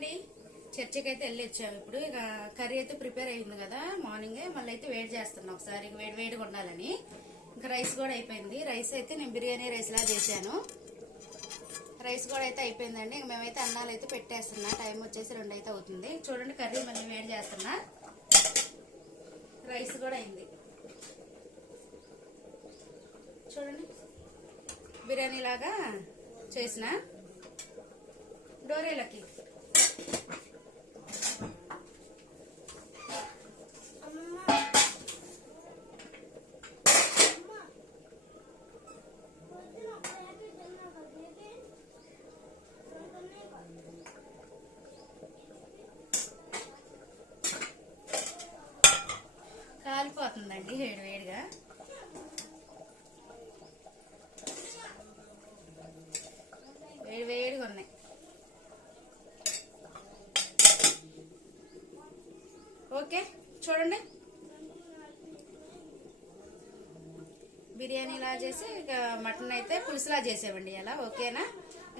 అండి, చర్చికి అయితే వెళ్ళి వచ్చాము. ఇప్పుడు ఇక కర్రీ అయితే ప్రిపేర్ అయింది కదా మార్నింగే. మళ్ళీ అయితే వేడి చేస్తున్నాం ఒకసారి, వేడి వేడిగా ఉండాలని. ఇంకా రైస్ కూడా అయిపోయింది. రైస్ అయితే నేను బిర్యానీ రైస్ లా చేశాను. రైస్ కూడా అయితే అయిపోయిందండి. ఇంక మేమైతే అన్నాలు అయితే పెట్టేస్తున్నా. టైం వచ్చేసి 2 అయితే అవుతుంది. చూడండి, కర్రీ మళ్ళీ వేడి చేస్తున్నా. రైస్ కూడా అయింది చూడండి. బిర్యానీ లాగా చేసిన డోరేలకి కాలిపోతుందండి వేడి వేడిగా. వేడి వేడిగా ఉన్నాయి. ఓకే చూడండి, బిర్యానీ లా చేసి ఇక మటన్ అయితే పులుసులా చేసేవండి. అలా ఓకేనా?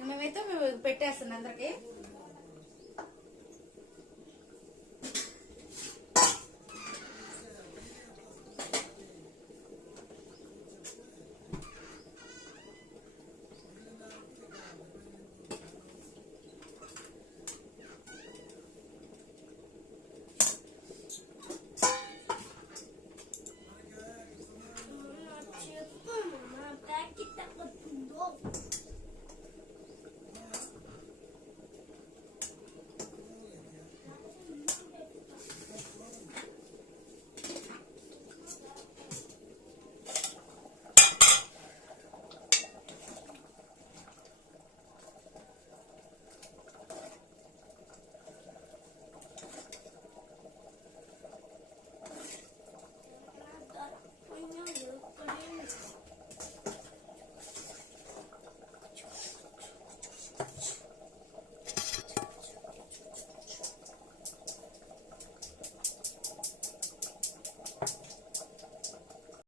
మేమైతే పెట్టేస్తున్నాం అందరికి.